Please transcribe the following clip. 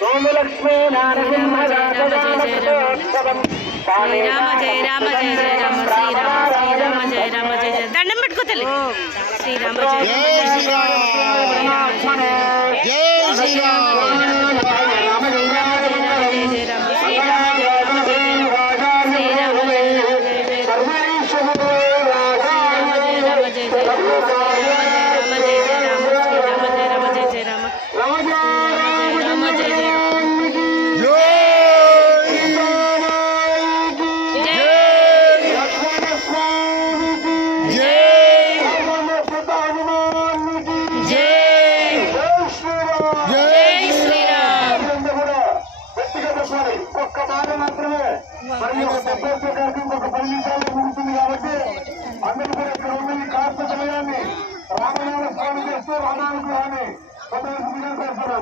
సోమలక్ష్మీ నారసింహ శ్రీరామ జయ రామ జయ జయ రామ శ్రీరామ శ్రీరామ జయ రామ జయ జయ దండం పెట్టుకో తల్లి శ్రీరామ జయ ఒక్క మాట మాత్రమే మరి ఒక 10 నిమిషాలు ముగుతుంది కాబట్టి అందరూ కూడా ఇక్కడ ఉన్న ఈ కాస్త సమయాన్ని రామనామ స్వామి చేస్తూ రామానుగ్రహాన్ని కొంతవరకు చేస్తున్నాం.